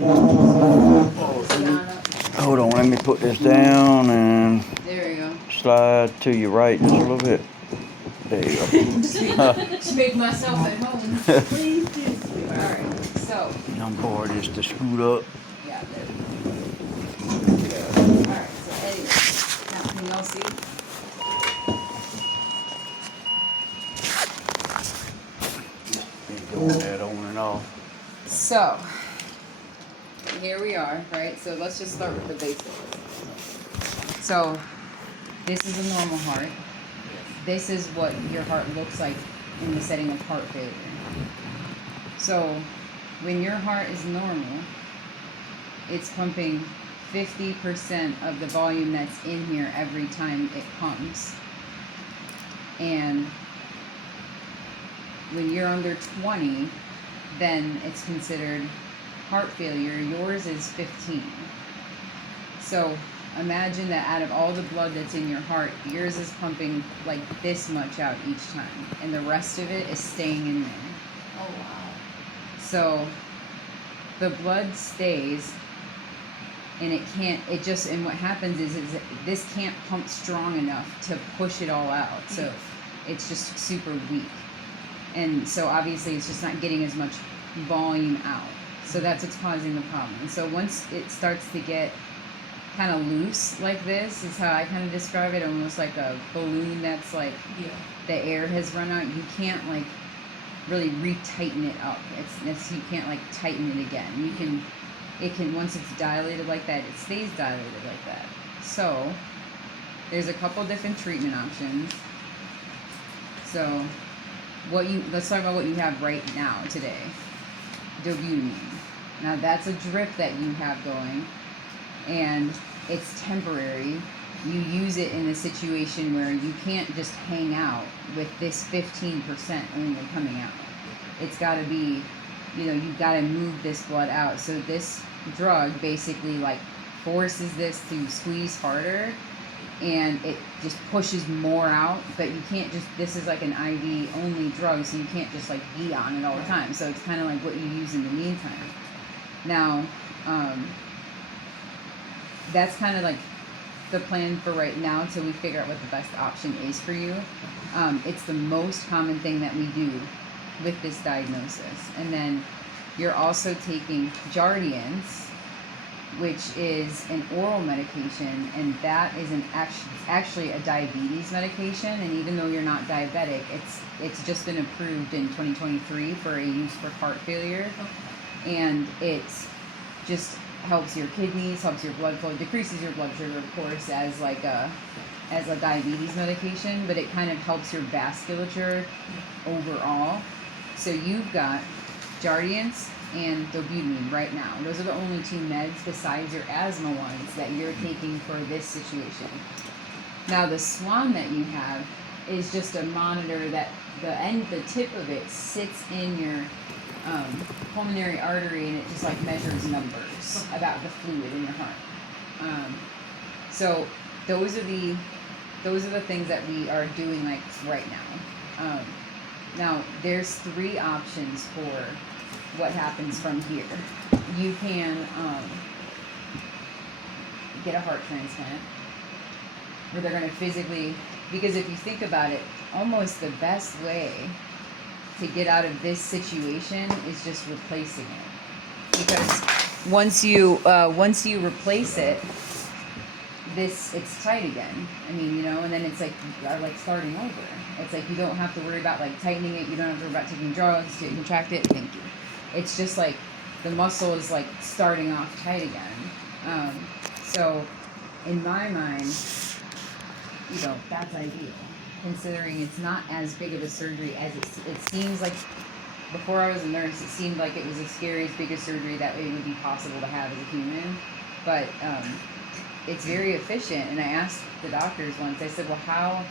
Hold on, let me put this down and There you go. slide to your right just a little bit. There you go. Just make myself at home. Please do. Alright, so. Number just to scoot up. Yeah, there we go. Alright, so anyway. Now, can y'all see? Doing that on and off. So, here we are, right? So let's just start with the basics. So, this is a normal heart. This is what your heart looks like in the setting of heart failure. So, when your heart is normal, it's pumping 50% of the volume that's in here every time it pumps. And when you're under 20, then it's considered heart failure. Yours is 15. So imagine that out of all the blood that's in your heart, yours is pumping like this much out each time, and the rest of it is staying in there. Oh, wow. So the blood stays, and and what happens is this can't pump strong enough to push it all out. So it's just super weak. And so obviously it's just not getting as much volume out. So that's what's causing the problem. And so once it starts to get kind of loose like this, is how I kind of describe it, almost like a balloon that's like the air has run out. You can't like really retighten it up. You can't like tighten it again. It can once it's dilated like that, it stays dilated like that. So there's a couple different treatment options. So let's talk about what you have right now today. Dobutamine. Now that's a drip that you have going, and it's temporary. You use it in a situation where you can't just hang out with this 15% only coming out. It's got to be, you've got to move this blood out. So this drug basically like forces this to squeeze harder, and it just pushes more out. But you can't this is like an IV only drug, so you can't just like be on it all the time. So it's kind of like what you use in the meantime. Now, that's kind of like the plan for right now until we figure out what the best option is for you. It's the most common thing that we do with this diagnosis. And then you're also taking Jardiance, which is an oral medication, and that is actually a diabetes medication. And even though you're not diabetic, it's just been approved in 2023 for a use for heart failure. And it just helps your kidneys, helps your blood flow, decreases your blood sugar, of course, as a diabetes medication, but it kind of helps your vasculature overall. So you've got Jardiance and Dobutamine right now. Those are the only two meds besides your asthma ones that you're taking for this situation. Now the Swan that you have is just a monitor that the tip of it sits in your pulmonary artery, and it just like measures numbers about the fluid in your heart. So those are the things that we are doing like right now. Now there's three options for what happens from here. You can get a heart transplant, where they're going to physically, because if you think about it, almost the best way to get out of this situation is just replacing it. Because once you replace it, it's tight again. I mean, and then it's like you are like starting over. It's like you don't have to worry about like tightening it. You don't have to worry about taking drugs to contract it. Thank you. It's just like the muscle is like starting off tight again. So in my mind, that's ideal, considering it's not as big of a surgery as it seems like. Before I was a nurse, it seemed like it was the scariest, biggest surgery that it would be possible to have as a human. But it's very efficient. And I asked the doctors once, I said, well, how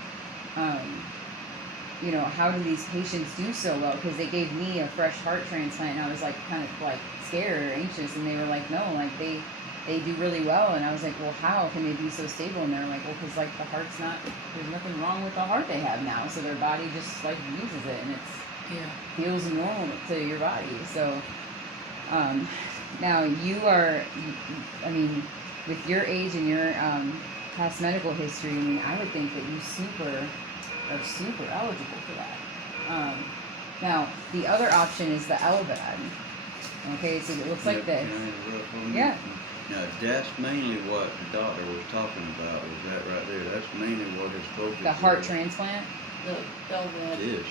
do these patients do so well? Because they gave me a fresh heart transplant, and I was like kind of like scared or anxious, and they were like, no, like they do really well. And I was like, well, how can they be so stable? And they're like, well, because like the heart's not, there's nothing wrong with the heart they have now, so their body just like uses it, and feels normal to your body. So Now you are, I mean, with your age and your past medical history, I mean, I would think that you are super eligible for that. Now the other option is the L-Vad. Okay, so it looks like this. Can I interrupt for a minute? Yeah. Now, that's mainly what the doctor was talking about, was that right there. That's mainly what his focus The heart was. transplant. The L-Vad. This.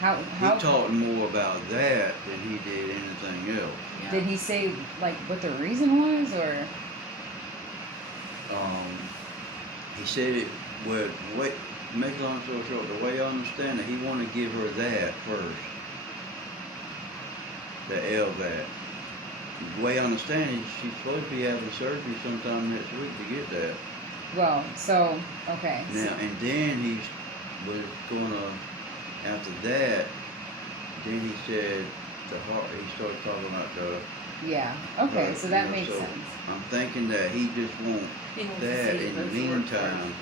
How He talked more about that than he did anything else. Yeah. did he say like what the reason was, or? He said it would wait. Make a long story short, the way I understand it, he wanted to give her that first. The L-Vat. The way I understand it, she's supposed to be having surgery sometime next week to get that. Well, so okay. Now, and then he was gonna, after that, then he said the heart, he started talking about the Yeah. Okay. heart, So that you know, makes so sense. I'm thinking that he just wants He wants to that see in the those work meantime.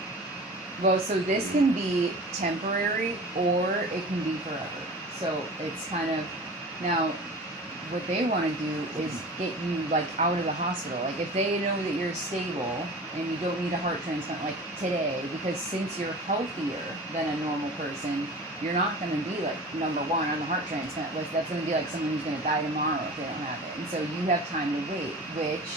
Well, so this can be temporary or it can be forever. So it's kind of now what they want to do is get you like out of the hospital. Like if they know that you're stable and you don't need a heart transplant like today, because since you're healthier than a normal person, you're not going to be like number one on the heart transplant list. That's going to be like someone who's going to die tomorrow if they don't have it. And so you have time to wait, which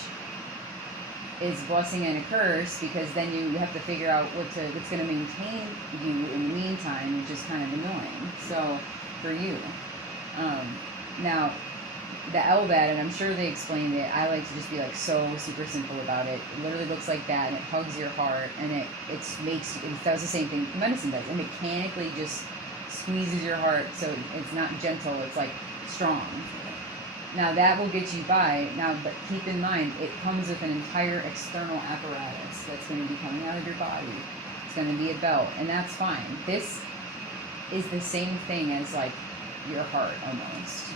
is a blessing and a curse, because then you have to figure out what's going to maintain you in the meantime, which is kind of annoying. So for you, now the L-Vad, and I'm sure they explained it. I like to just be like so super simple about it. It literally looks like that, and it hugs your heart, and it does the same thing medicine does. It mechanically just squeezes your heart, so it's not gentle. It's like strong. Now that will get you by. Now, but keep in mind, it comes with an entire external apparatus that's going to be coming out of your body. It's going to be a belt, and that's fine. This is the same thing as like your heart almost.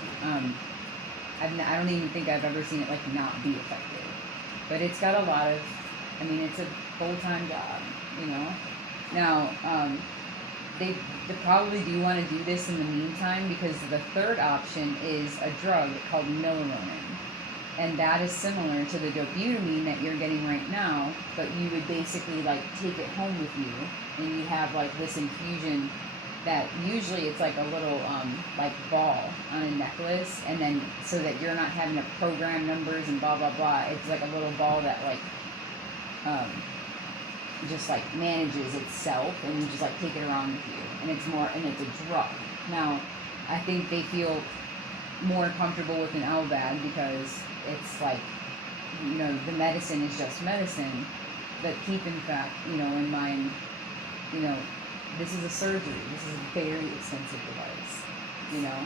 I don't even think I've ever seen it like not be effective, but it's got a lot of. I mean, it's a full-time job, you know. Now, they probably do want to do this in the meantime, because the third option is a drug called milanonin, and that is similar to the dobutamine that you're getting right now, but you would basically like take it home with you, and you have like this infusion that usually it's like a little like ball on a necklace, and then so that you're not having to program numbers and blah blah blah. It's like a little ball that like just like manages itself, and you just like take it around with you, and it's a drug. Now I think they feel more comfortable with an L-Vad because it's like, you know, the medicine is just medicine, but keep in mind, you know, this is a surgery. This is a very expensive device. You know,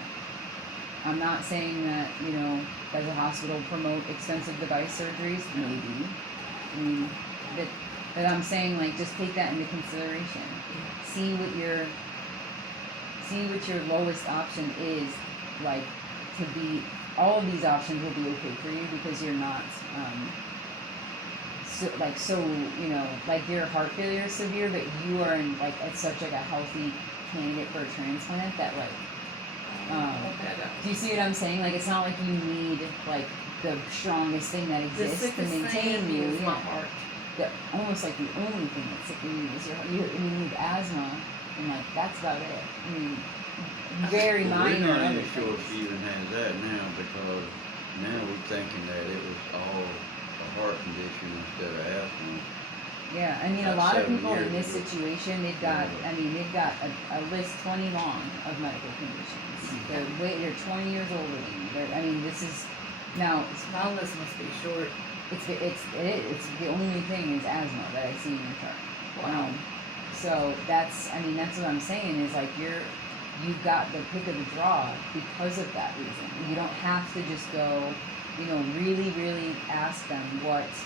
I'm not saying that, you know, does a hospital promote expensive device surgeries? Maybe. I mean, but I'm saying like just take that into consideration. See what your lowest option is, like to be. All of these options will be okay for you because you're not. So you know, like your heart failure is severe, but you are in like at such like a healthy candidate for a transplant that like, do you see what I'm saying? Like it's not like you need like the strongest thing that The exists to sickest maintain thing you. is my Yeah. heart. Almost like the only thing that's sickling you is your heart. I mean, you have asthma, and like that's about it. I mean, very Well, minor. we're not other even sure things. if she even has that now, because now we're thinking that it was all a heart condition instead of asthma. Yeah, I mean, a About lot of 7 people in years this ago. situation, they've got a list 20 long of medical conditions. They're 20 years older than you. I mean, this is now. My list must be short. It's the only thing is asthma that I see in your chart. Wow. So that's what I'm saying is like you've got the pick of the draw because of that reason. You don't have to just go, you know, really, really ask them what's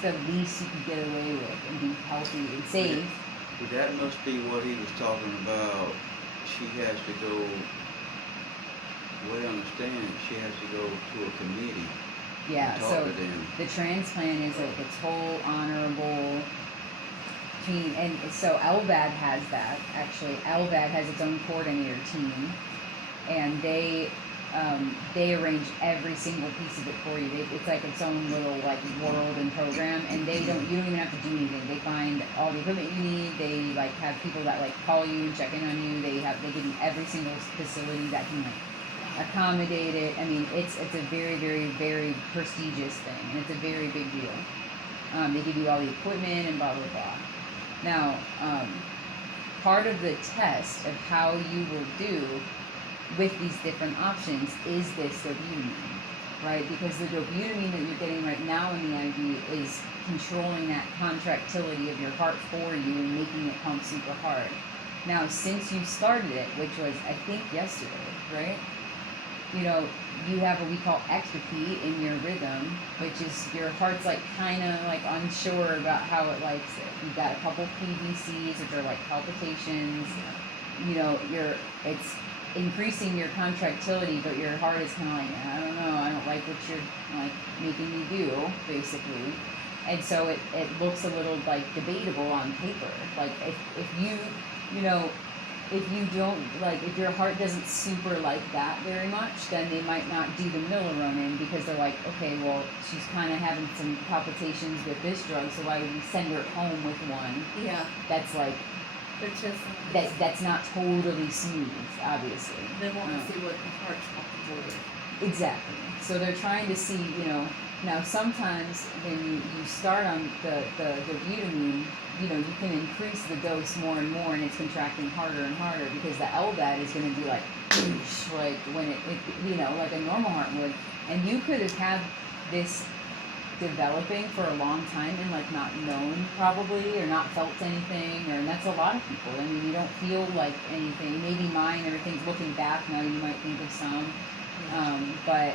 the least you can get away with and be healthy and safe. But that must be what he was talking about. She has to go, the way I understand it, she has to go to a committee. Yeah, and talk so to them. the transplant is like a total honorable team, and so L-Vad has that. Actually, L-Vad has its own coordinator team, and they they arrange every single piece of it for you. It's like its own little like world and program, and you don't even have to do anything. They find all the equipment you need. They like have people that like call you and check in on you. They give you every single facility that can like accommodate it. I mean, it's a very, very, very prestigious thing, and it's a very big deal. They give you all the equipment and blah blah blah. Now, part of the test of how you will do with these different options is this dobutamine, right? Because the dobutamine that you're getting right now in the IV is controlling that contractility of your heart for you and making it pump super hard. Now, since you started it, which was I think yesterday, right? You know, you have what we call ectopy in your rhythm, which is your heart's like kind of like unsure about how it likes it. You've got a couple PVCs, which are like palpitations. You know, it's increasing your contractility, but your heart is kind of like, I don't know, I don't like what you're like making me do, basically. And so it looks a little like debatable on paper. Like if you know, if you don't like, if your heart doesn't super like that very much, then they might not do the millerunning because they're like, okay, well, she's kind of having some palpitations with this drug, so why would we send her home with one? Yeah. That's like, It's just that's not totally smooth, obviously. they want to see what the heart's comfortable with. Exactly. So they're trying to see, you know, now sometimes when you start on the butamine, you know, you can increase the dose more and more, and it's contracting harder and harder because the L-Vad is going to be like, whoosh, like when it, you know, like a normal heart would. And you could have had this developing for a long time and like not known probably or not felt anything, and that's a lot of people. I mean, you don't feel like anything. Maybe mine, everything's looking back now, you might think of some, but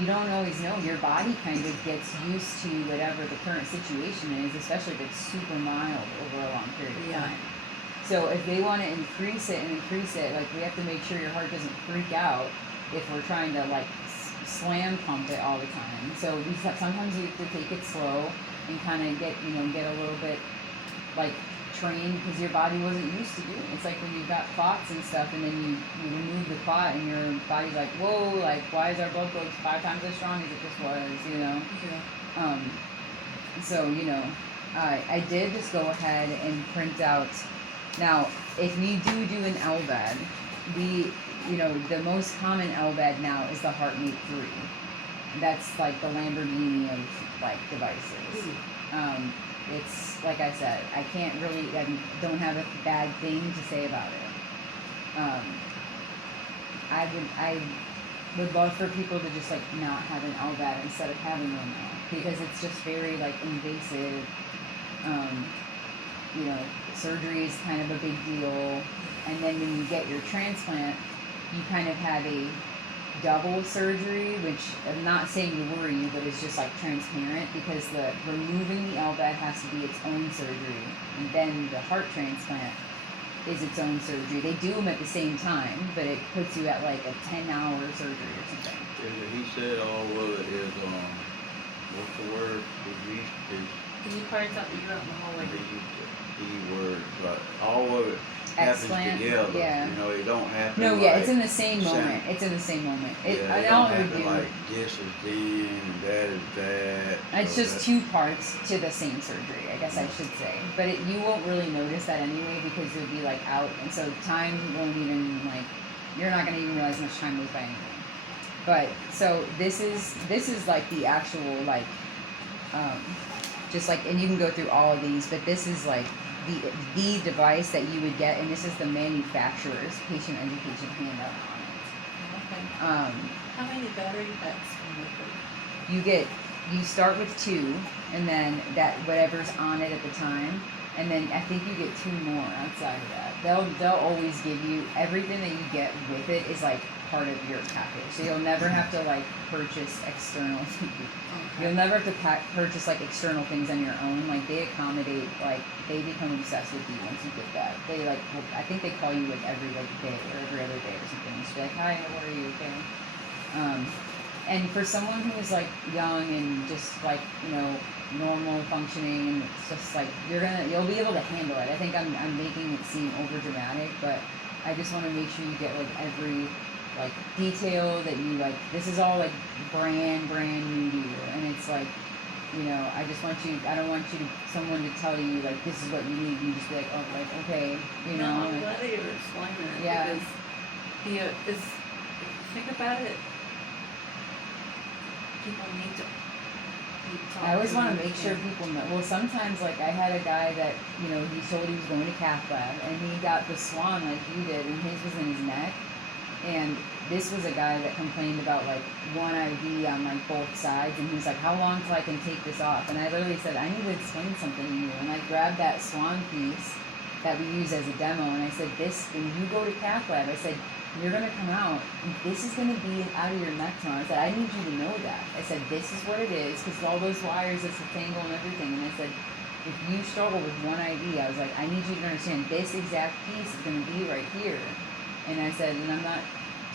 you don't always know. Your body kind of gets used to whatever the current situation is, especially if it's super mild over a long period of time. So if they want to increase it, like we have to make sure your heart doesn't freak out if we're trying to like slam pump it all the time. So sometimes you have to take it slow and kind of get a little bit like trained, because your body wasn't used to doing it. It's like when you've got clots and stuff, and then you remove the clot, and your body's like, whoa, like why is our blood flow 5 times as strong as it just was, you know? Yeah. So you know, I did just go ahead and print out. Now, if we do an L-Vad, the most common L-Vad now is the HeartMate 3. That's like the Lamborghini of like devices. It's like I said, I don't have a bad thing to say about it. I would love for people to just like not have an L-Vad instead of having one now, because it's just very like invasive. You know, surgery is kind of a big deal, and then when you get your transplant, you kind of have a double surgery, which I'm not saying to worry you, but it's just like transparent, because the removing the L-Vad has to be its own surgery, and then the heart transplant is its own surgery. They do them at the same time, but it puts you at like a 10-hour surgery or something. He said all of it is what's the word? Can you probably thought that you were out in the hallway? The word, but all of it happens Explant, together. yeah. You know, it don't happen. No, like, yeah, it's in the same moment. It's in the same moment. Yeah, I it all don't it would happen do. like this is then and that is that. It's so just two parts to the same surgery, I guess I should say. But you won't really notice that anyway, because you'll be like out, and so time won't even like, you're not gonna even realize how much time goes by anyway. But so this is like the actual like, just like, and you can go through all of these, but this is like the device that you would get, and this is the manufacturer's patient education handout on it. Okay. How many battery packs can you put? You start with 2, and then that whatever's on it at the time, and then I think you get 2 more outside of that. They'll always give you everything that you get with it is like part of your package, so you'll never have to like purchase external. You'll never have to purchase like external things on your own. Like they accommodate, like they become obsessed with you once you get that. They like, I think they call you like every like day or every other day or something. Just be like, hi, how are you? Okay. And for someone who is like young and just like, you know, normal functioning, and it's just like you'll be able to handle it. I think I'm making it seem over dramatic, but I just want to make sure you get like every like detail that you like. This is all like brand new to you, and it's like, you know, I just want you. I don't want you to someone to tell you like this is what you need. You just be like, oh, like okay, you know. No, I'm like, glad that you're explaining it. Yeah. Because if you think about it, people need to. I always want to make sure people know. Well, sometimes, like, I had a guy that, you know, he told he was going to L-Vad, and he got the swan like you did, and his was in his neck. And this was a guy that complained about, like, one IV on, like, both sides, and he's like, how long till I can take this off? And I literally said, I need to explain something to you. And I grabbed that swan piece that we use as a demo, and I said, this, when you go to L-Vad, I said, you're going to come out, and this is going to be out of your neck tomorrow. I said, I need you to know that. I said, this is what it is, because all those wires, it's a tangle and everything. And I said, if you struggle with one IV, I was like, I need you to understand this exact piece is going to be right here. And I said, and I'm not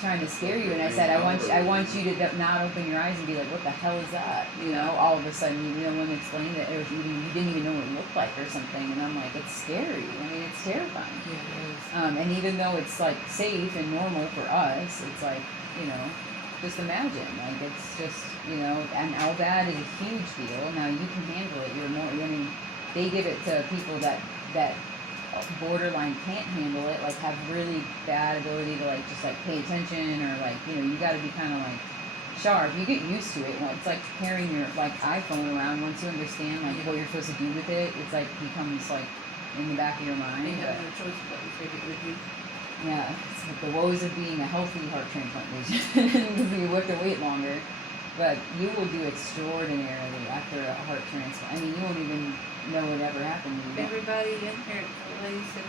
trying to scare you. And I said, I want you to not open your eyes and be like, what the hell is that? You know, all of a sudden, you know, when explained it, or you didn't even know what it looked like or something. And I'm like, it's scary. I mean, it's terrifying. Yeah, it is. And even though it's like safe and normal for us, it's like, you know, just imagine, like it's just, you know, and L-Vad is a huge deal. Now you can handle it. You're more, I mean, they give it to people that borderline can't handle it, like have really bad ability to like just like pay attention, or like, you know, you got to be kind of like sharp. You get used to it. It's like carrying your like iPhone around. Once you understand like what you're supposed to do with it, it's like becomes like in the back of your mind. You have But, no choice but to take it with you. yeah, it's like the woes of being a healthy heart transplant patient because you have to wait longer. But you will do extraordinarily after a heart transplant. I mean, you won't even know what ever happened to you. Everybody in here, the lady said,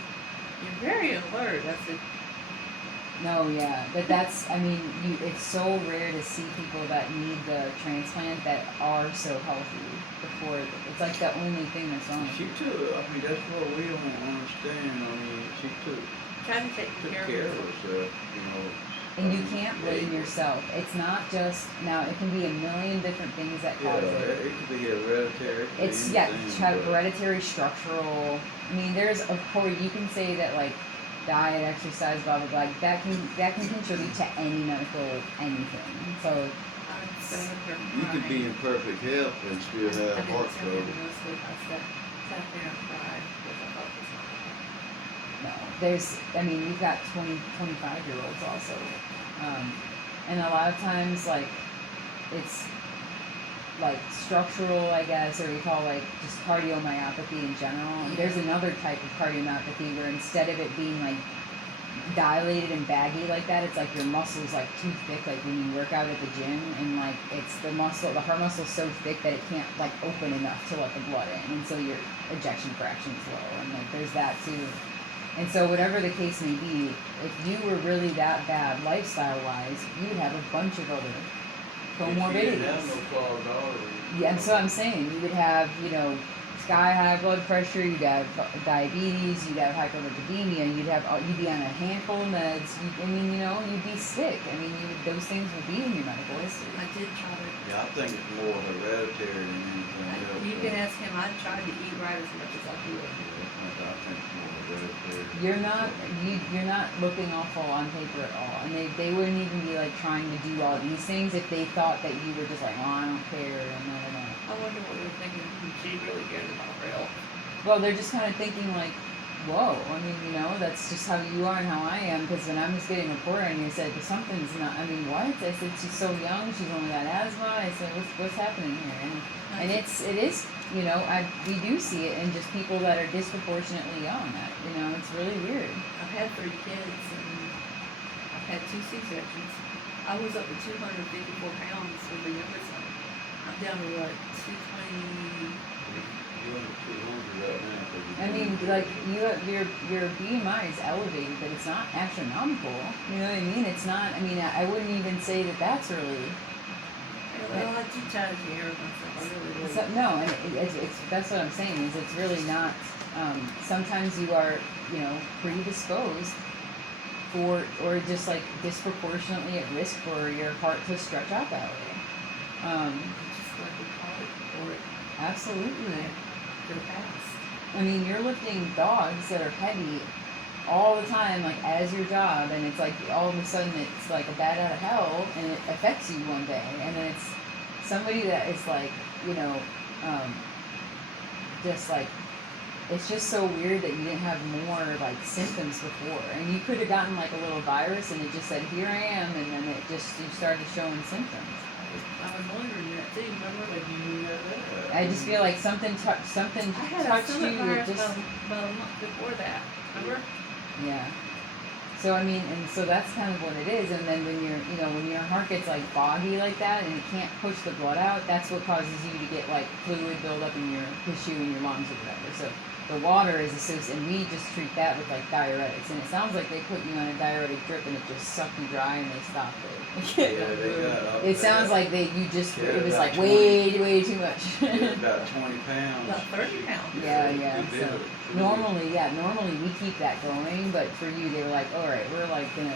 you're very alert. I said, No, yeah, but that's, I mean, it's so rare to see people that need the transplant that are so healthy before, it's like the only thing that's wrong. She took, I mean, that's what we don't understand. I mean, she took trying to take care care of of herself, you know. And you can't blame yourself. It's not just, now it can be a million different things that Yeah, cause it. it could be hereditary. It could be It's, yeah, anything, but- hereditary, structural, I mean, there's, of course, you can say that like, diet, exercise, blah, blah, blah, like, that can contribute to any medical anything, so. I'm saying You could be in perfect health and still have heart trouble. I sat there and cried because I thought this was No, there's, I mean, you've got 25-year-olds also. And a lot of times, like, it's, like, structural, I guess, or we call, like, just cardiomyopathy in general. And there's another type of cardiomyopathy where instead of it being, like, dilated and baggy like that, it's like your muscle's, like, too thick, like when you work out at the gym, and, like, it's the heart muscle's so thick that it can't, like, open enough to let the blood in. And so your ejection fraction's low, and, like, there's that, too. And so whatever the case may be, if you were really that bad lifestyle-wise, you would have a bunch of other comorbidities. If you didn't have no clogged arteries. Yeah, and so I'm saying you would have, you know, sky high blood pressure, you'd have diabetes, you'd have hyperlipidemia, you'd be on a handful of meds. I mean, you know, you'd be sick. I mean, those things would be in your medical history. I did try to. Yeah, I think it's more hereditary than anything else. You can ask him. I tried to eat right as much as I could. I think it's more hereditary. You're not looking awful on paper at all, and they wouldn't even be like trying to do all these things if they thought that you were just like, oh, I don't care, and no. I wonder what they're thinking. She really cares about her health. Well, they're just kind of thinking like, whoa, I mean, you know, that's just how you are and how I am, because when I was getting reported on you, I said, something's not, I mean, what? I said, she's so young, she's only got asthma. I said, what's happening here? And it is, you know, we do see it in just people that are disproportionately young. You know, it's really weird. I've had 3 kids, and I've had 2 C-sections. I was up to 254 pounds with the youngest one. I'm down to what, 220? You're under 200 right now. 'cause I mean, like, your BMI is elevated, but it's not astronomical. You know what I mean? It's not, I mean, I wouldn't even say that that's really. Well, I do try to care of myself. I really do. So, no, and it's that's what I'm saying, is it's really not, sometimes you are, you know, predisposed for, or just like disproportionately at risk for your heart to stretch out that way. Just like we call it for it Absolutely. to the past. I mean, you're lifting dogs that are heavy all the time, like as your job, and it's like all of a sudden it's like a bat out of hell, and it affects you one day, and then it's somebody that is like, you know, um, just like it's just so weird that you didn't have more like symptoms before, and you could have gotten like a little virus, and it just said here I am, and then it just you started showing symptoms. I was wondering that too. Remember? Like you knew that. I just feel like something I had a touched stomach you. It virus just about a month before that. Remember? yeah. So I mean, and so that's kind of what it is. And then when when your heart gets like foggy like that and it can't push the blood out, that's what causes you to get like fluid buildup in your tissue in your lungs or whatever. So the water is associated, and we just treat that with like diuretics. And it sounds like they put you on a diuretic drip and it just sucked you dry and they stopped it. Yeah, they got. It sounds like it was about like 20. way too much. About 20 pounds. About 30 pounds. Yeah. They So built it. normally we keep that going, but for you, they were like, all right, we're like gonna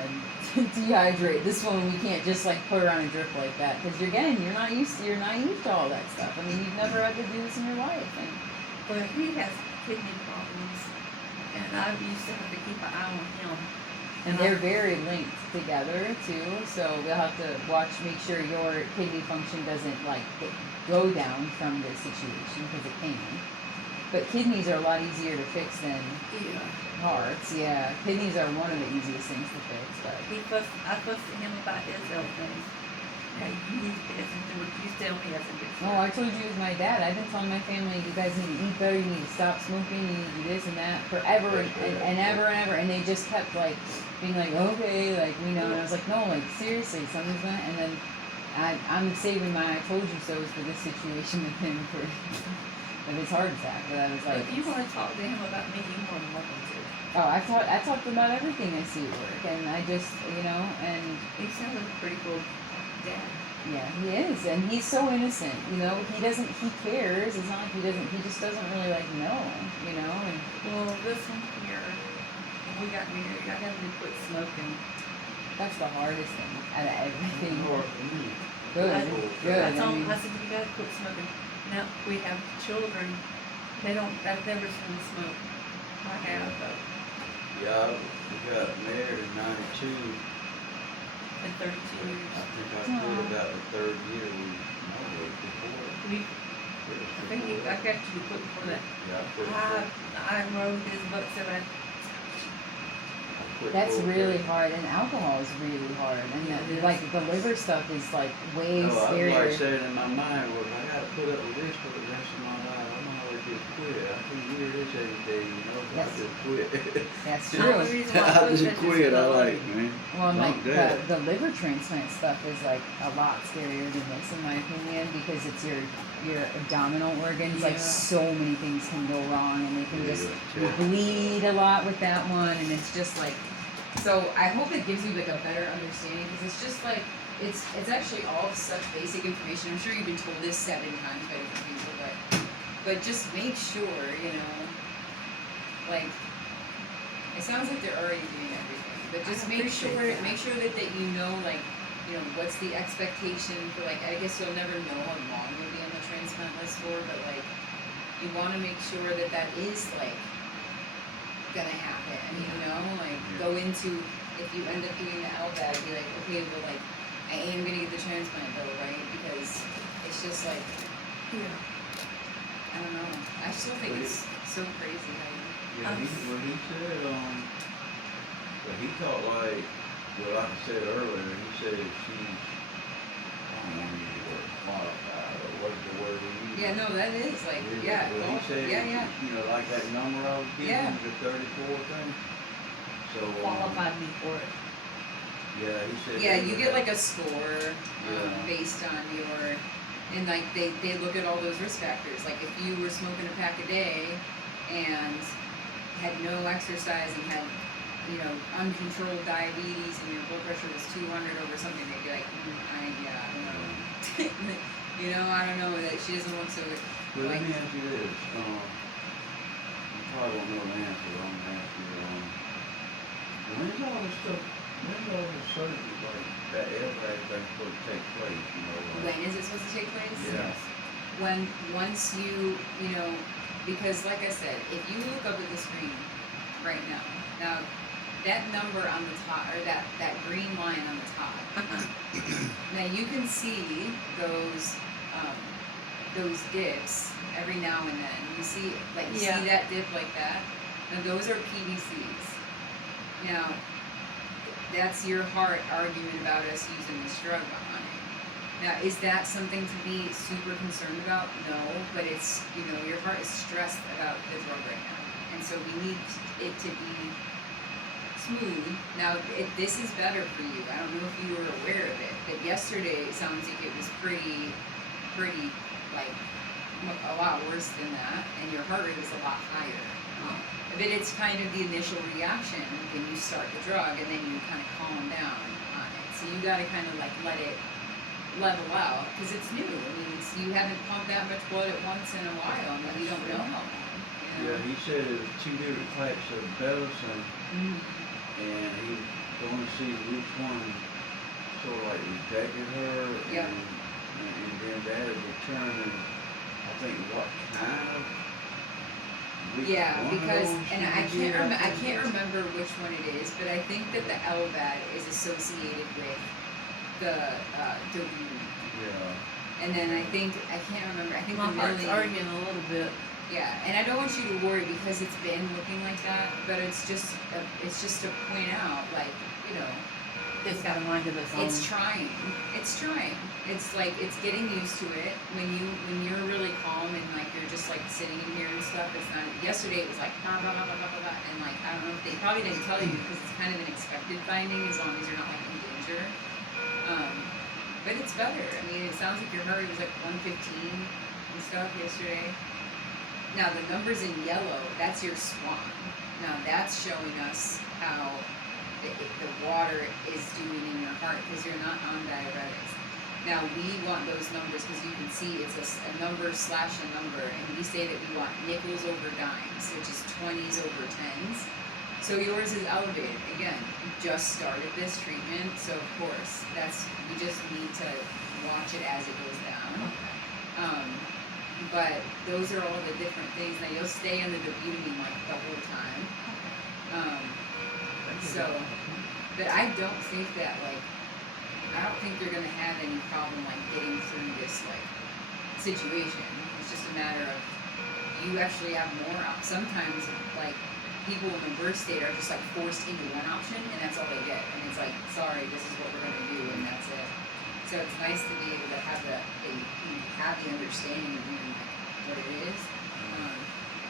dehydrate this one. We can't just like put her on a drip like that because you're naive to all that stuff. I mean, you've never had to do this in your life. And But he has kidney problems, and I used to have to keep an eye on him. And they're very linked together too, so we'll have to make sure your kidney function doesn't like go down from this situation because it can. But kidneys are a lot easier to fix than Yeah. hearts. Yeah, kidneys are one of the easiest things to fix. But I fussed at him about his health things. Hey, you need to do what you tell me as a good oh, I told you it was my dad. I've been telling my family, you guys need to eat better. You need to stop smoking. You need to do this and that forever and ever and ever. And they just kept like being like, okay, like we know. And I was like, no, like seriously, something's gonna. And then I'm saving my I told you so's for this situation with him for of his heart attack. But I was like, if you want to talk to him about me, you're more than welcome to. oh, I talked about everything I see at work, and I just and He sounds like a pretty cool dad. yeah, he is, and he's so innocent. He cares. It's not like he just doesn't really like know. And Well, this one here, when we got married, I got him to quit smoking. that's the hardest thing out of everything. Hard for me. Good. I told him, mean, I said, you gotta quit smoking. Now we have children. I've never seen them smoke. I have, though. Yeah, we got married in 92. In 32 years. I think I quit about the third year. Before. I think I got you to quit before that. Yeah, I quit. I rode his butt so bad. that's really hard, and alcohol is really hard, and like the liver stuff is like way No, I scarier. was like saying in my mind, well, I gotta put up with this for the rest of my life. I'm gonna just quit. I can hear this every day, I Yes. just quit. That's The true. only reason why I was just that quit. I just like, man. Well, and like I'm dead. the liver transplant stuff is like a lot scarier than this, in my opinion, because it's your abdominal organs. Like Yeah. so many things can go wrong, and they can just Yeah. bleed a lot with that one, and it's just like. So I hope it gives you like a better understanding, because it's just like it's actually all such basic information. I'm sure you've been told this 7 times by different people, but just make sure like. It sounds like they're already doing everything, but just I make sure appreciate that you know, like, what's the expectation for, like, I guess you'll never know how long you'll be on the transplant list for, but like, you want to make sure that is like gonna happen, like go into, if you end up doing the L-Vad, be like, okay, well, like, I am gonna get the transplant though, right? Because it's just like, Yeah. I don't know. I still think it's so crazy how Yeah, he said, he thought like, well, like I said earlier, he said she's, I don't want to use the word modified, or what's the word he used? yeah, no, that is like, yeah, But he said, yeah. like that number I was giving, Yeah. the 34 thing. So. Qualified me for it. Yeah, he said. Yeah, you get like a score Yeah. based on your, and like they look at all those risk factors. Like if you were smoking a pack a day and had no exercise and had, uncontrolled diabetes and your blood pressure was 200 over something, they'd be like, I don't know. I don't know, that she doesn't look so good. Well, let Like, me ask you this, you probably won't know the answer, but I'm gonna ask you, when's all this surgery, like, that L-Vad thing supposed to take place, when is it supposed to take place? Yeah. Once you, because like I said, if you look up at the screen right now. Now, that number on the top, or that green line on the top. Now you can see those dips every now and then. You see, like you Yeah. see that dip like that. Now those are PVCs. Now, that's your heart arguing about us using this drug on it. Now, is that something to be super concerned about? No, but it's, your heart is stressed about the drug right now. And so we need it to be smooth. Now, this is better for you. I don't know if you were aware of it, but yesterday it sounds like it was pretty, like, a lot worse than that, and your heart rate was a lot higher. But it's kind of the initial reaction when you start the drug, and then you kind of calm down on it. So you got to kind of like let it level out, because it's new. I mean, you haven't pumped that much blood at once in a while. I mean, you don't know how long. Yeah, he said it was 2 different types of medicine, and he was going to see which one sort of like rejected her, Yep. and then that would determine, I think, what kind of. Yeah, one of because, those and you I did, can't remember which one it is, but I think that the L-Vad is associated with the dopamine. Yeah. And then I can't remember, I think My the heart's milli. arguing a little bit. Yeah, and I don't want you to worry because it's been looking like that, but it's just to point out, like, It's got a mind of its own. it's trying. It's like it's getting used to it. When you're really calm and like you're just like sitting in here and stuff. It's not. Yesterday it was like blah blah blah blah blah blah, and like I don't know if they probably didn't tell you because it's kind of an expected finding as long as you're not like in danger. But it's better. I mean, it sounds like your heart rate was like 115 and stuff yesterday. Now the numbers in yellow, that's your swan. Now that's showing us how the water is doing in your heart because you're not on diuretics. Now we want those numbers because you can see it's a number slash a number, and we say that we want nickels over dimes, which is 20s over 10s. So yours is elevated. Again, you just started this treatment, so of course we just need to watch it as it goes down. But those are all the different things. Now you'll stay on the dobutamine like the whole time. But I don't think that I don't think you're gonna have any problem like getting through this like situation. It's just a matter of you actually have more sometimes like people in the birth state are just like forced into one option and that's all they get. And it's like, sorry, this is what we're gonna do and that's it. So it's nice to be able to have the understanding of even like what it is.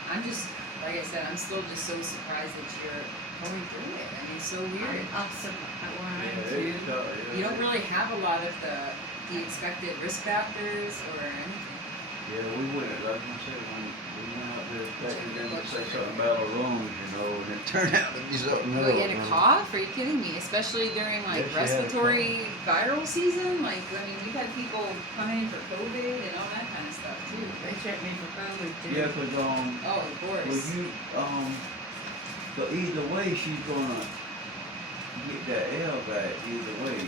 I'm just, like I said, I'm still just so surprised that you're going through it. I mean, it's so weird. I'm surprised where I am Yeah, too. You don't really have a lot of the expected risk factors or anything. Yeah, we went, like I said, when we went out there expecting them to say something about our lungs, and it turned out to be something else. Well, you had a cough? Are you kidding me? Especially during like Yes, she had a respiratory viral season? Like, I mean, we've had people come in for COVID and all that kind of stuff too. They checked me for COVID too. Yeah, cause Oh, of course. well, you but either way, she's gonna get that L-Vad either way,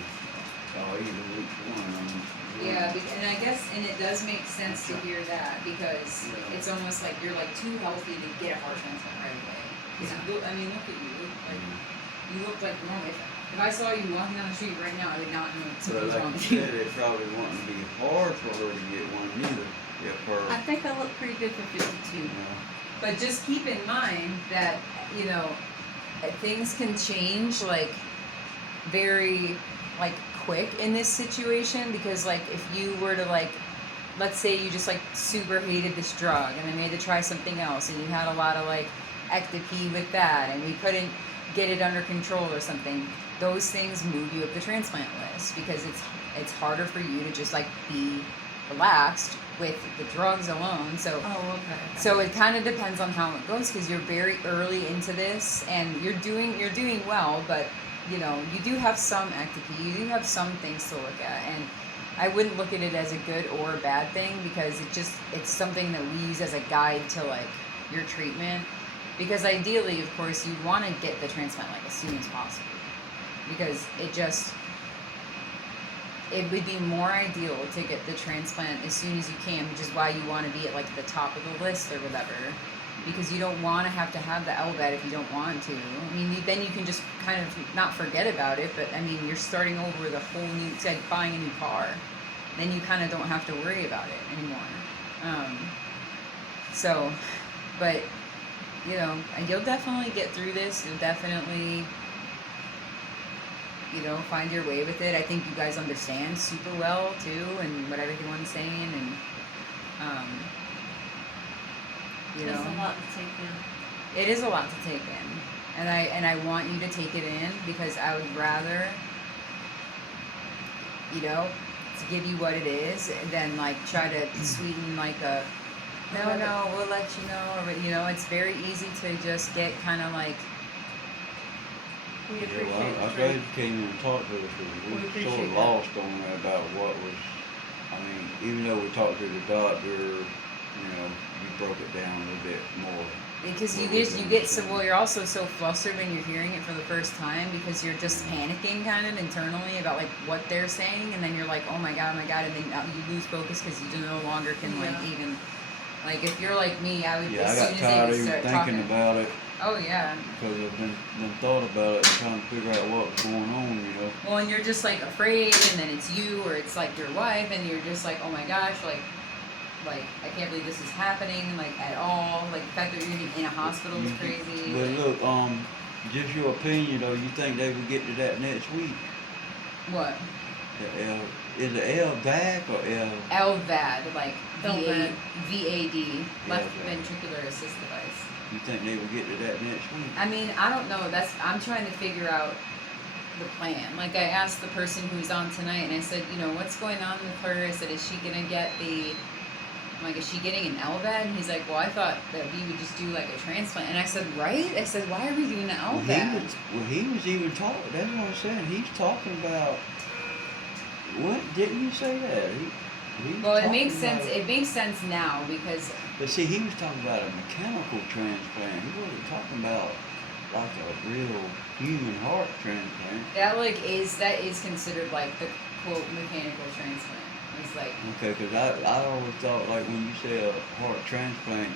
or either which one. Yeah, and I guess, and it does make sense to hear that because Yeah. it's almost like you're like too healthy to get a heart transplant right away. Because I mean, look at you. You look like normal. If I saw you walking down the street right now, I would not know But something's like wrong you with you. said, it probably wouldn't be hard for her to get one either. If her, I think I look pretty good for 52. But just keep in mind that, things can change like very like quick in this situation because like if you were to like, let's say you just like super hated this drug and then made to try something else and you had a lot of like ectopy with that and we couldn't get it under control or something, those things move you up the transplant list because it's harder for you to just like be relaxed with the drugs alone. So Oh, okay. so it kind of depends on how it goes because you're very early into this and you're doing well, but you do have some ectopy, you do have some things to look at, and I wouldn't look at it as a good or a bad thing because it's something that we use as a guide to like your treatment because ideally, of course, you want to get the transplant like as soon as possible because it would be more ideal to get the transplant as soon as you can, which is why you want to be at like the top of the list or whatever. because you don't want to have the L-Vad if you don't want to. I mean, then you can just kind of not forget about it, but I mean, you're starting over with a whole new, it's like buying a new car. Then you kind of don't have to worry about it anymore. So, but, you know, and you'll definitely get through this. You'll definitely, you know, find your way with it. I think you guys understand super well too, and what everyone's saying, and you It's know, a lot to take in. it is a lot to take in, and I want you to take it in because I would rather, you know, to give you what it is than like try to sweeten like a no, we'll let you know, or you know, it's very easy to just get kind of like. We Yeah, appreciate well, the I'm truth. glad you came in and talked to us, We because we were appreciate sort of that. lost on there about what was, I mean, even though we talked to the doctor, you know, you broke it down a little bit more. Because you What we get can so understand. well, you're also so flustered when you're hearing it for the first time because you're just panicking kind of internally about like what they're saying, and then you're like, oh my god, and then you lose focus because you no longer can like Yeah. even like if you're like me, I would Yeah, as I got soon as tired they of would even start thinking talking. about it, Oh yeah. because I've been thought about it and trying to figure out what was going on, you know. Well, and you're just like afraid, and then it's you or it's like your wife, and you're just like, oh my gosh, like I can't believe this is happening, like at all. Like the fact that you're even in a hospital is crazy. But Like, look, just your opinion though, you think they would get to that next week? what? The L, is it L-Vac or L? L-Vad, like L-Vad. VAD, left L-Vad. ventricular assist device. You think they would get to that next week? I mean, I don't know. I'm trying to figure out the plan. Like I asked the person who's on tonight, and I said, you know, what's going on with her? I said, is she gonna get the? I'm like, is she getting an L-Vad? And he's like, well, I thought that we would just do like a transplant. And I said, right? I said, why are we doing an L-Vad? He was even talking. That's what I'm saying. He's talking about. What didn't you say that? He Well, it talking makes sense. about- It makes sense now because But see, he was talking about a mechanical transplant. He wasn't talking about like a real human heart transplant. that is considered like the quote mechanical transplant. It's like Okay, because I always thought like when you say a heart transplant,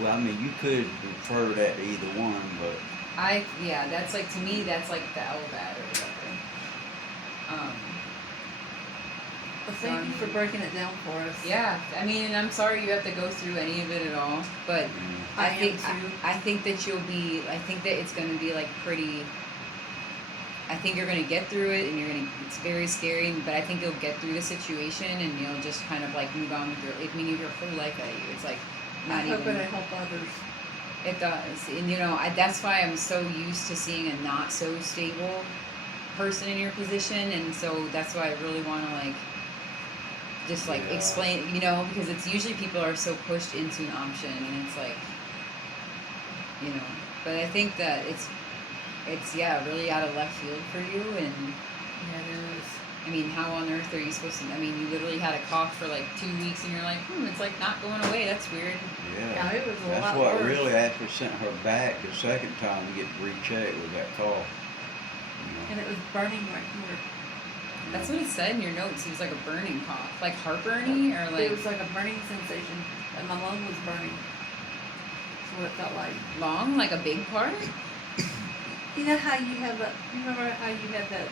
well, I mean, you could refer that to either one, but that's like to me that's like the L-Vad or whatever. Well, thank you for breaking it down for us. Yeah, I mean, and I'm sorry you have to go through any of it at all, but I I am think too. I think that I think that it's going to be like pretty. I think you're going to get through it, and it's very scary, but I think you'll get through the situation, and you'll just kind of like move on with your. I mean, you have your whole life at you. It's like not I hope even. that I help others. It does, and you know, that's why I'm so used to seeing a not so stable person in your position, and so that's why I really want to like. Just like Yeah. explain, you know, because it's usually people are so pushed into an option, and it's like, you know. But I think that it's really out of left field for you, and Yeah, it is. I mean, how on earth are you supposed to? I mean, you literally had a cough for like 2 weeks, and you're like, it's like not going away. That's weird. Yeah, it was a That's lot what worse. really actually sent her back the second time to get rechecked with that cough. And it was burning right here. That's what it said in your notes. It was like a burning cough, like heartburny, or like It was like a burning sensation, and my lung was burning. That's what it felt like. long, like a big part. You know how you have that? You remember how you had that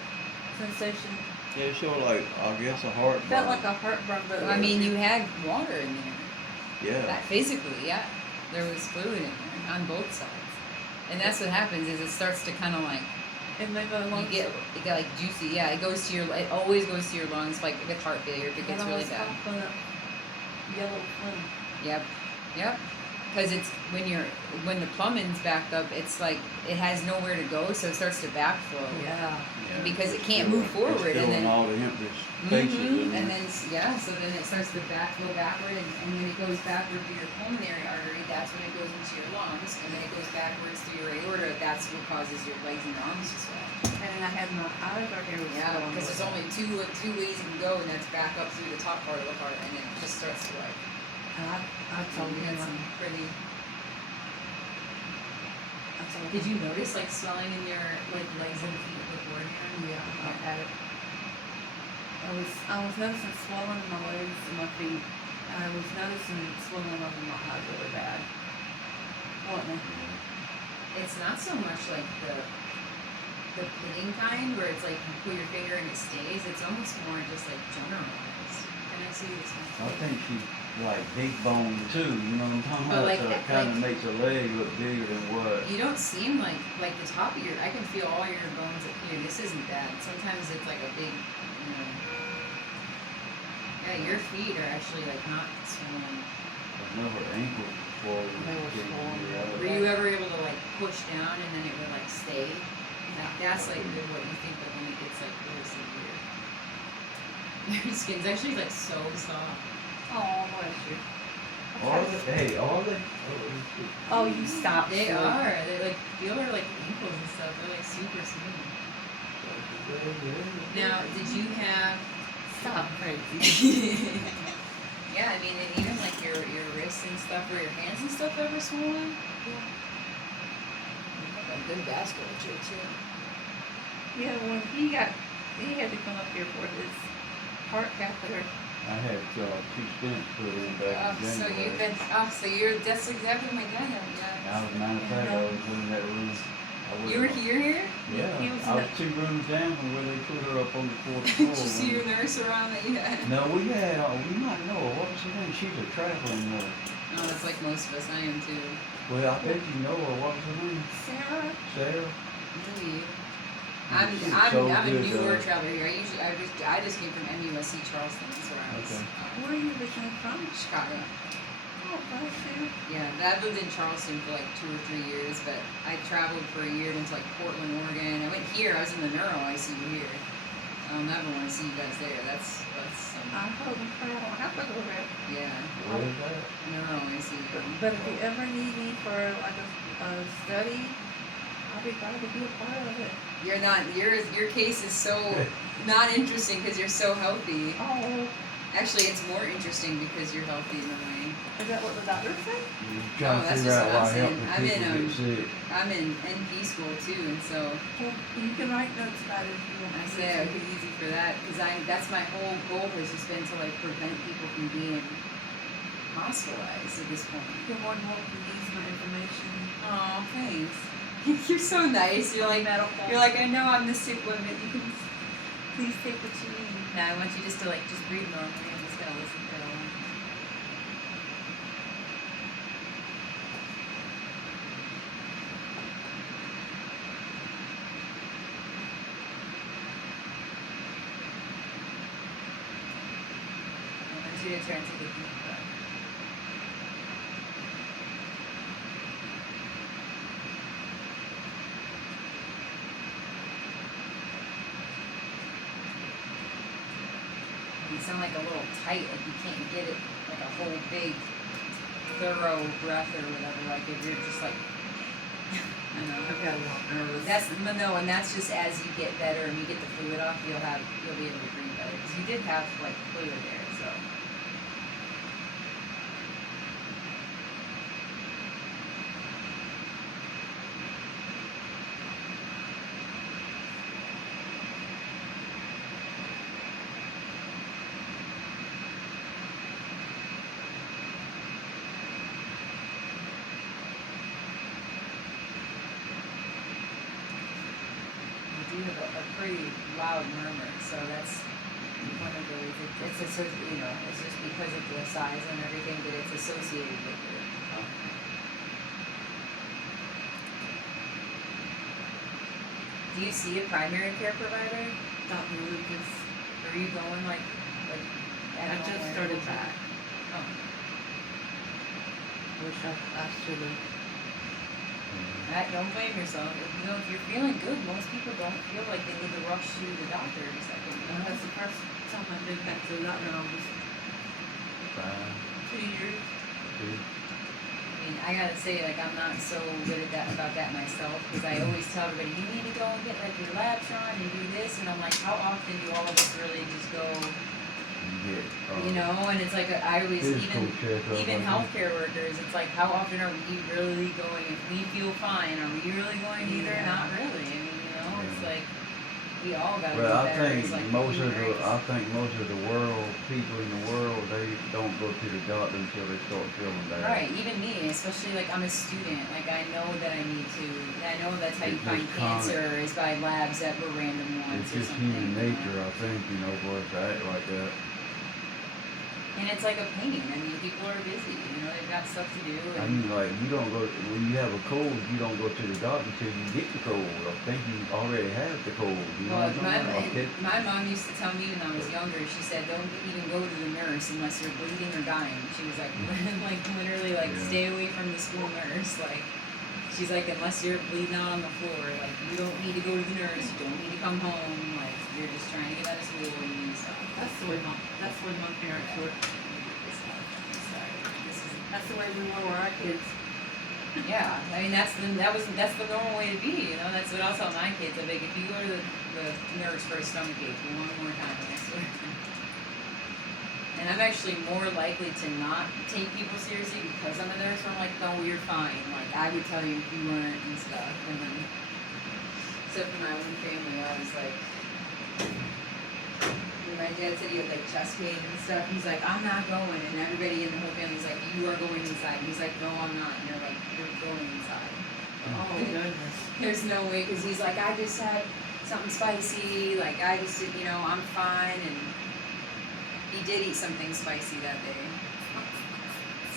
sensation? Yeah, it's sort of like, I guess, a heartburn. It felt like a heartburn, but I mean, you had water in there. Yeah. That physically, yeah, there was fluid in there on both sides, and that's what happens is it starts to kind of like it made my lungs. you get like juicy. Yeah, it always goes to your lungs like with heart failure if it gets really bad. Yellow flame. Yep. Because it's when the plumbing's backed up, it's like it has nowhere to go, so it starts to backflow. Yeah. Because it it's can't move forward, It's and filling then all the empty spaces in there. and then so then it starts to go backward, and when it goes backward through your pulmonary artery, that's when it goes into your lungs, and then it goes backwards through your aorta. That's what causes your legs and your arms to swell. And I had my eyes right here. Yeah, because there's only two ways you can go, and that's back up through the top part of the heart, and it just starts to like. I told You you. had some pretty. I told Did you notice like swelling in your like legs and feet beforehand? Yeah, I had it. I was noticing swelling in my legs and my feet. And I was noticing swelling under my eyes really bad. What now? It's not so much like the pitting kind where it's like you put your finger and it stays. It's almost more just like generalized. Can I see this I one? think she's like deep bone too, you know what I'm talking But about? like- So it kind of like- makes her leg look bigger than what. You don't seem like the top of your. I can feel all your bones up here. This isn't bad. Sometimes it's like a big, you know. Yeah, your feet are actually like not swollen. I know her ankles were swollen. They were swollen. Were you ever able to like push down and then it would like stay? Like, that's like what you think, but when it gets like really severe. Your skin's actually like so soft. Oh, bless you. Are they? Hey, are they? Oh, you stop. They silly. are. They like feel her like ankles and stuff. They're like super smooth. Now, did you have? Stop crazy. Yeah, I mean, and even like your wrists and stuff, or your hands and stuff ever swollen? You have a good vasculature too. Yeah, when he had to come up here for his heart catheter. I had 2 stents put in back in So January. you've been. So you're. That's exactly what my dad had. Yeah. As a matter of fact, I was in that room. I You were here? Yeah, He was I in was 2 rooms down from where they put her up on the 4th Did floor. you see your nurse around that you had? No, we had, we might know her. What was her name? She's a traveling nurse. Oh, that's like most of us. I am too. Well, I bet you know her. What was her name? Sarah. Sarah? Maybe. She's I'm so a good, newer traveler here. I just came from MUSC Charleston. That's where I was. Okay. Where are you originally from? Chicago. Oh, bless you. Yeah, I lived in Charleston for like 2 or 3 years, but I traveled for a year into like Portland, Oregon. I went here. I was in the neuro ICU here. I'll never want to see you guys there. That's I hope and pray I don't have to go there. yeah, Where is that? neuro ICU. But if you ever need me for like a study, I'll be glad to be a part of it. You're not. Your case is so not interesting because you're so healthy. Oh, Actually, it's more interesting because you're healthy than mine. is that what the doctor said? You're trying to that's figure just out what I'm why saying. helping I'm in, people get sick. I'm in NP school too, and so Well, you can write notes about it if you want. I say I could easy for that because that's my whole goal has just been to like prevent people from being hospitalized at this point. You're more than welcome to use my information. Oh, thanks. You're so nice. You're like I know I'm the sick woman. You can please take what you need. No, I want you just to like just breathe normally. I'm just gonna listen for a while. I want you to try and take a deep breath. You sound like a little tight, like you can't get it like a whole big, thorough breath or whatever. Like if you're just like, I know. I've got a lot nervous. And that's just as you get better and you get the fluid off, you'll be able to breathe better. Because you did have like fluid there, so. You do have a pretty loud murmur, so that's one of those. It's just because of the size and everything that it's associated with it. Do you see a primary care provider? Dr. Lucas. Or are you going like I at just home or- started back. Oh. Wish I should have. Don't blame yourself. If you're feeling good, most people don't feel like they need to rush to the doctor in a second. That's the first time I've been back to the doctor in almost 2 years. I mean, I gotta say, like, I'm not so good at that about that myself because I always tell everybody, you need to go and get like your labs run and do this, and I'm like, how often do all of us really just go? You know, and it's like I always even healthcare workers. It's like how often are we really going? If we feel fine, are we really going either? Not really. I mean, you know, it's like We all gotta Well, be better. It's like human rights. I think most of the world, people in the world, they don't go to the doctor until they start feeling bad. Right, even me, especially like I'm a student. Like I know that I need to. I know that's how you It's find just common. cancer is by labs that were random ones It's or just something. human you know? nature, I think, for us to act like that. And it's like a pain. I mean, people are busy. They've got stuff to do. I And mean, like, you don't go, when you have a cold, you don't go to the doctor until you get the cold. I think you already have the cold. You know well, what I'm talking about? Okay. my mom used to tell me when I was younger. She said, "Don't even go to the nurse unless you're bleeding or dying." She was like, like literally, like Yeah. stay away from the school nurse. Like, she's like, unless you're bleeding out on the floor, like you don't need to go to the nurse. You don't need to come home. Like you're just trying to get out of school and stuff. That's the way my parents were. That's the way we were our kids. Yeah, I mean that's the normal way to be. That's what I'll tell my kids. I'm like, if you go to the nurse for a stomach ache one more time, I swear. And I'm actually more likely to not take people seriously because I'm a nurse. Where I'm like, no, you're fine. Like I would tell you if you weren't and stuff. And then, except for my own family, I was like. My dad said he had like chest pain and stuff. He's like, I'm not going, and everybody in the whole family's like, you are going inside. And he's like, no, I'm not. And they're like, you're going inside. Oh goodness. There's no way, because he's like, I just had something spicy. Like I just did, I'm fine. And he did eat something spicy that day.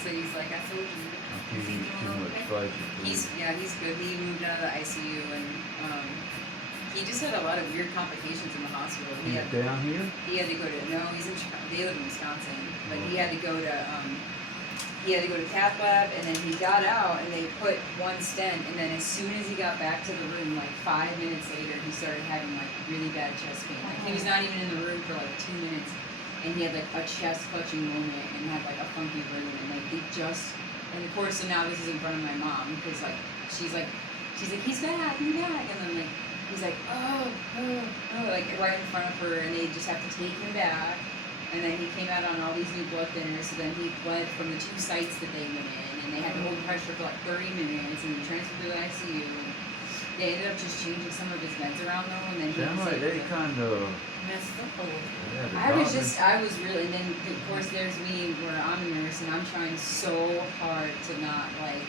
So he's like, I told you. I can't eat too much spicy food. He's good. He moved out of the ICU and he just had a lot of weird complications in the hospital. He's down here? He had to go to he's in Chicago. They live in Wisconsin, but he had to go to cath lab, and then he got out, and they put one stent, and then as soon as he got back to the room, like 5 minutes later, he started having like really bad chest pain. Like he was not even in the room for like 2 minutes, and he had like a chest clutching moment, and had like a funky room, and like and of course, so now this is in front of my mom because like she's like he's back, and then like. He's like, oh, like right in front of her, and they just have to take him back. And then he came out on all these new blood thinners, so then he bled from the 2 sites that they went in, and they had to hold pressure for like 30 minutes, and then transferred to the ICU. They ended up just changing some of his meds around though, and then he Sounds was like they kind of Messed up a little. Yeah, I was really, and then of course there's me where I'm a nurse, and I'm trying so hard to not like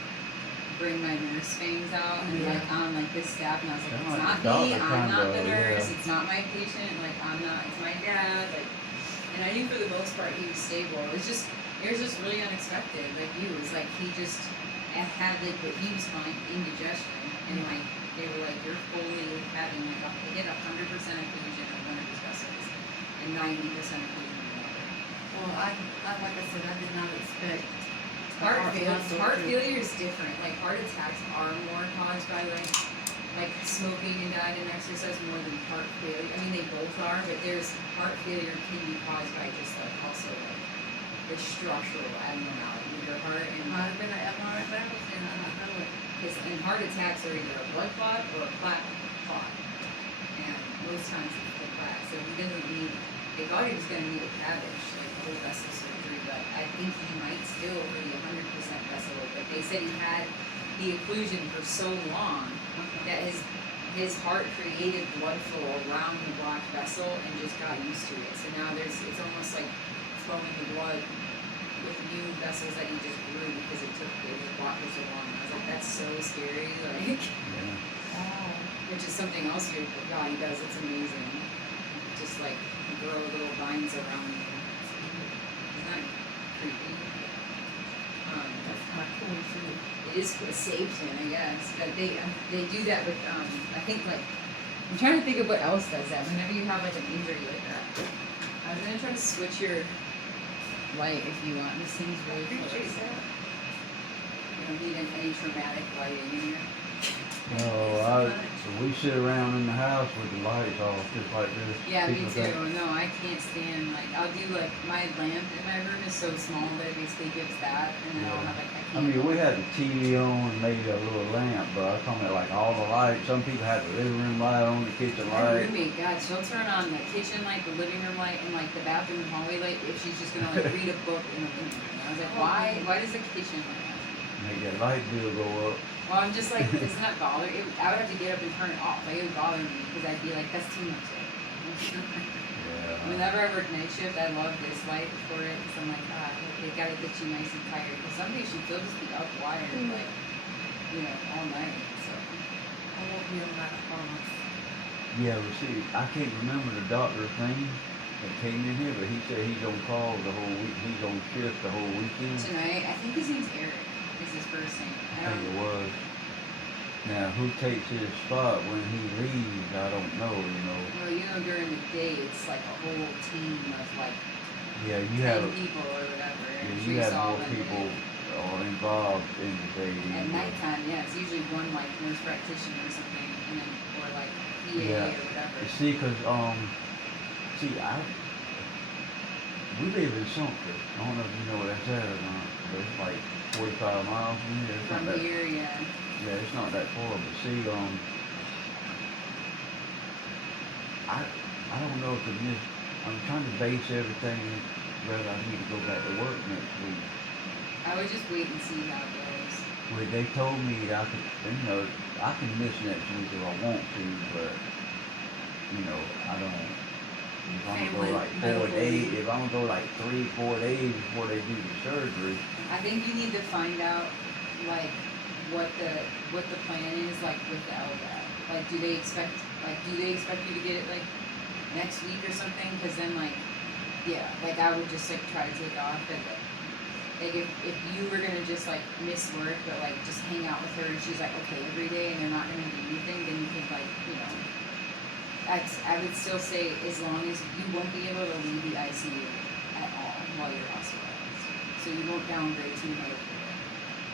bring my nurse fangs out and like on like this staff, and I was like, it's not me, I'm not the nurse, it's not my patient, like I'm not, it's my dad, like, and I knew for the most part he was stable. It was just really unexpected. Like it was like he just had like, but he was fine, indigestion, and like they were like, you're fully having like he had 100% occlusion of one of his vessels and 90% occlusion of the other. Well, I like I said, I did not expect. Heart failure is different. Like heart attacks are more caused by like smoking and diet and exercise more than heart failure. I mean they both are, but there's heart failure can be caused by just like also like the structural abnormality of your heart, and Might have been an MRI battle, and I don't know it. and heart attacks are either a blood clot or a plaque clot, and most times it's the plaque. So he doesn't need. They thought he was going to need a cabbage, like whole vessel surgery, but I think he might still for the 100% vessel. But they said he had the occlusion for so long that his heart created blood flow around the blocked vessel and just got used to it. So now it's almost like flowing the blood with new vessels that he just grew because it was blocked for so long. I was like, that's so scary, like, which is something else your body does. It's amazing. Just like grow little vines around you. Isn't that creepy? That's kind of cool too. It saved him, I guess. But they do that with I think like I'm trying to think of what else does that. Whenever you have like an injury like that, I was gonna try to switch your light if you want. This thing's really Appreciate close. that. You don't need any traumatic lighting in here. No, we sit around in the house with the lights off just like this. Yeah, me People too. think- No, I can't stand like I'll do like my lamp in my room is so small that it basically gives that, and then I'll have like I mean, we had the TV on and maybe a little lamp, but I'm talking about like all the lights. Some people have the living room light on, the kitchen My light. roommate, God, she'll turn on the kitchen light, the living room light, and like the bathroom and hallway light if she's just gonna like read a book in the living room. I was like, why does the kitchen light have to be? Make that light bill go up. Well, I'm just like, doesn't that bother? I would have to get up and turn it off. Like, it would bother me because I'd be like, that's too much. Yeah. Whenever I work night shift, I love this light for it because I'm like, they gotta get you nice and tired. Because some days you feel just be up wired, like, all night. So. I won't be on that, I promise. Yeah, but see, I can't remember the doctor thing that came in here, but he said he's on call the whole week. He's on shift the whole weekend. Tonight, I think his name's Eric. Is his first name. I think it was. Now, who takes his spot when he leaves, I don't know, Well, during the day, it's like a whole team of like Yeah, you 10 have, people or whatever. yeah, and you treats have all more of them. people are involved in the day. At nighttime, yeah, it's usually one like nurse practitioner or something, and then or like PA Yeah. or whatever. You see, cause we live in Sumter. I don't know if you know where that's at or not, but it's like 45 miles from here. It's not From that, here, yeah. yeah, it's not that far. But see, I don't know if I'm trying to base everything whether I need to go back to work next week. I would just wait and see how it goes. Well, they told me I could, I can miss next week if I want to, but I don't. If I'm gonna Family go like 4 medical days, leave. if I'm gonna go like 3-4 days before they do the surgery, I think you need to find out like what the plan is like with the L-Vad. Like, do they expect you to get it like next week or something? Because then like I would just like try to take off. But like if you were gonna just like miss work, but like just hang out with her and she's like okay every day and they're not gonna do anything, then you could like I would still say as long as you won't be able to leave the ICU at all while you're hospitalized, so you won't downgrade to another floor.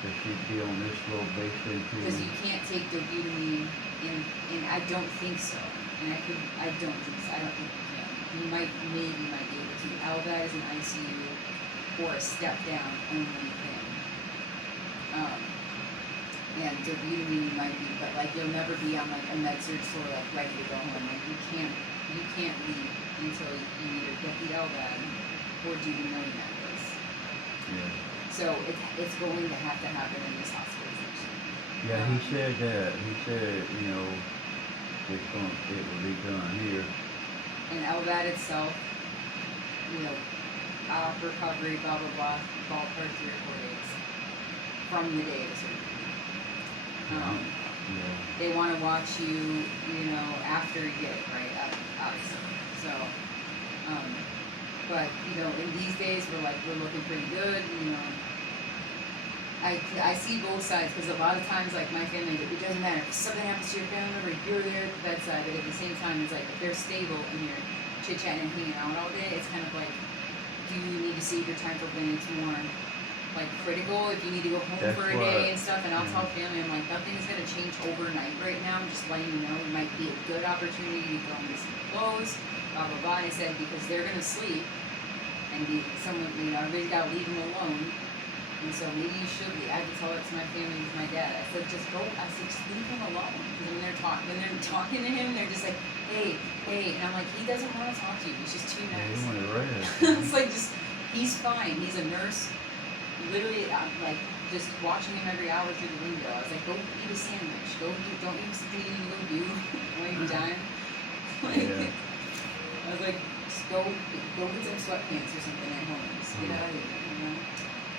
they should be on this floor basically Because too. you can't take dobutamine and I don't think so. And I don't think so. I don't think you can. You maybe might be able to. L-Vad is an ICU or a step down only thing. And dobutamine you might be, but like you'll never be on like a med surg floor like ready to go home. Like you can't leave until you either get the L-Vad or do the million hours. Yeah. So it's going to have to happen in this hospitalization. Yeah, he said that. He said, it will be done here. And L-Vad itself, recovery, blah, blah, blah, ballpark 3 or 4 days from the day of the surgery. Yeah. They want to watch you, after you get it, right, obviously. So, but, in these days, we're looking pretty good, I see both sides, because a lot of times, like, my family, it doesn't matter, if something happens to your family member, you're there at the bedside, but at the same time, it's like, if they're stable and you're chit-chatting and hanging out all day, it's kind of like, do you need to save your time for when it's more, like, critical, if you need to go home That's for a what- day and stuff, and I'll tell family, I'm like, nothing's gonna change overnight right now, I'm just letting you know, it might be a good opportunity to go and get some clothes, blah, blah, blah, and I said, because they're gonna sleep, and everybody's gotta leave them alone, and so maybe you should leave. I had to tell it to my family, to my dad. I said, just leave him alone. Because when they're talking to him, they're just like, hey, and I'm like, he doesn't want to talk to you. He's just too Yeah, nice. you want to rest. It's like he's fine. He's a nurse. Literally, I'm like just watching him every hour through the window. I was like, go eat a sandwich. Don't eat something you need to go do while you're dying. Yeah. I was like, just go get some sweatpants or something at home. Just get out of here,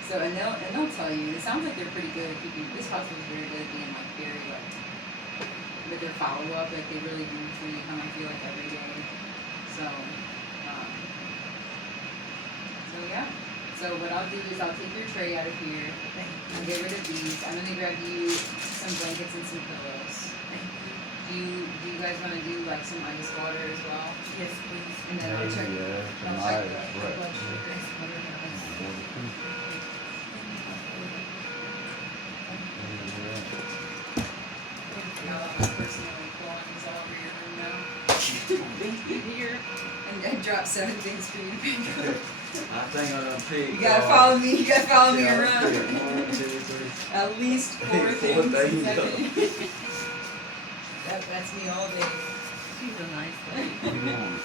So and they'll tell you. It sounds like they're pretty good at keeping. This hospital's very good at being like very like with their follow up. Like they really do for you. I feel like every day. So yeah. So what I'll do is I'll take your tray out of here. I'll get rid of these. I'm gonna grab you some blankets and some pillows. Do you guys want to do like some ice water as well? Yes, please. And then I'll check. Yeah, I'll check the blood sugar. Personally belongings all over your room now. Thank you here. And I dropped 7 things for you to pick up. I think I done picked. You gotta follow me. You gotta follow me yeah, around. 1, 2, 3. At least 4 4 things. things. That's me all day. She's a nice lady. You want